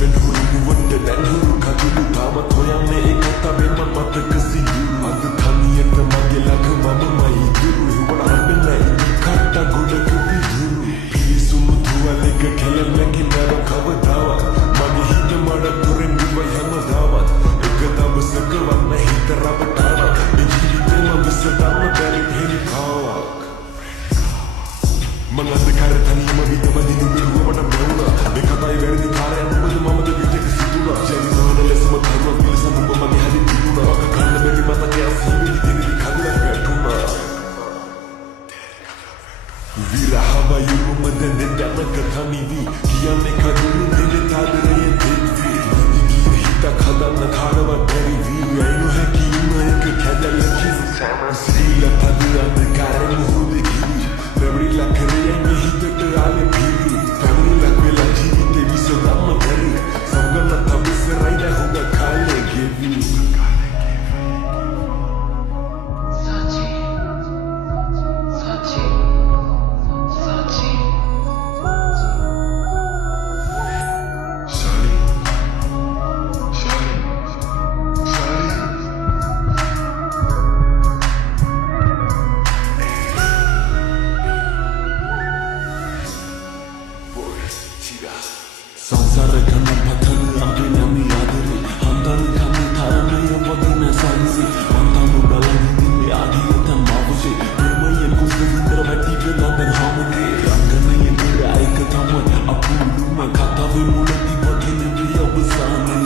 ලැබෙන හුරු මුවට දැන් හුරු කඳුළු තාමත් හොයන්නේ ඒ කතාවෙන් මම මතක සිදුරු අද තනියට මගේ ළඟ මමමයි ඉතුරු ඒවට හම්බෙන්නේ කට ගොඩක විදුරු පිරිසුණු තුවාලයක කැලමකින් නර කවදාවත් මගේ හිත මඩ තුරෙන් විවයි හැමදාවත් එක දවසක වන්න හිත රවටාන මේ ජීවිතේම විසඳන්න බැරි හෙලිකාවක් මං අන්ධකාර තනියම විදවදින බිරුවමට බැවුණා මේ කතායි වැරදි කාරයන් මොකද මමද විජක සිතුණා ජනිනෝන ලෙසම තරුවක් පිළිසම ඔබ මගේ හැදින් තිබුණා කන්න බැරි මතකයක් සීවිලි දිනදි කඳුලක් වැටුණා විරහවයුරුම දෙන්න දැනක තනිවි කියන්නේ කඳුළු දෙන්න තාදරයෙන් දෙවි හිතක් හදන්න කාටවත් බැරි වී අයිනු හැකි ඉන්න එක කැදලකින් සෑමසිල පද අන්ධකාරෙ මුහුදකි පැවරිලා කරයන්නේ හිතට ආලෙ පිරි පැවරිලා වෙලා ජීවිතේ විසඳන්න බැරි සමගන්න තමිසරයිද හොඳ කාලේ ගෙවි සංසාර කන්න පතන අපි නමි ආදරේ හන්දන කන්න තරණය වදින සංසි වන්දන බලන්නේ ආදියතම අවශ්‍ය ප්‍රේමයෙන් කුසලින්දර වැටි වෙනදන් හමුගේ රංගනයේ ගිරයික තමයි අපුරුම කතාවේ මුලදී වදින විය අවසානය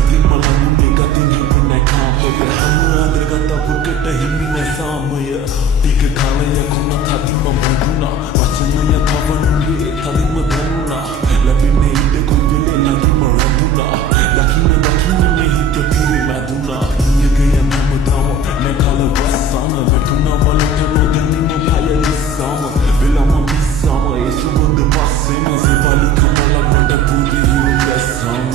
ඉතින් මලමුනේ ගතින් හිමින කාමය හැම ආදරගත පුකට හිමින සාමය ටික කාලයක් වුණත් හදිම බඳුනා වචනය කවන්නේ තදින්ම දැනුණා ලැබෙන්නේ ඉඩ කුල්ලේ නැගිම රැඳුණා දකින්න මේ හිත පිරිමැදුණා ඊයක යන්නම තව නැකල වස්සන වැටුණා වලට නොදැනීම පය ඉස්සම වෙලම පිස්සම ඒ සුබඳ පස්සෙම සිවලි කමල මඩ පුදි හිරුස්සම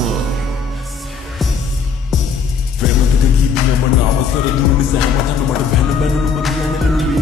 වෙනතක කීපියම අවසර දුන්න නිසා මතන මට බැන බැනුම කියන්නේ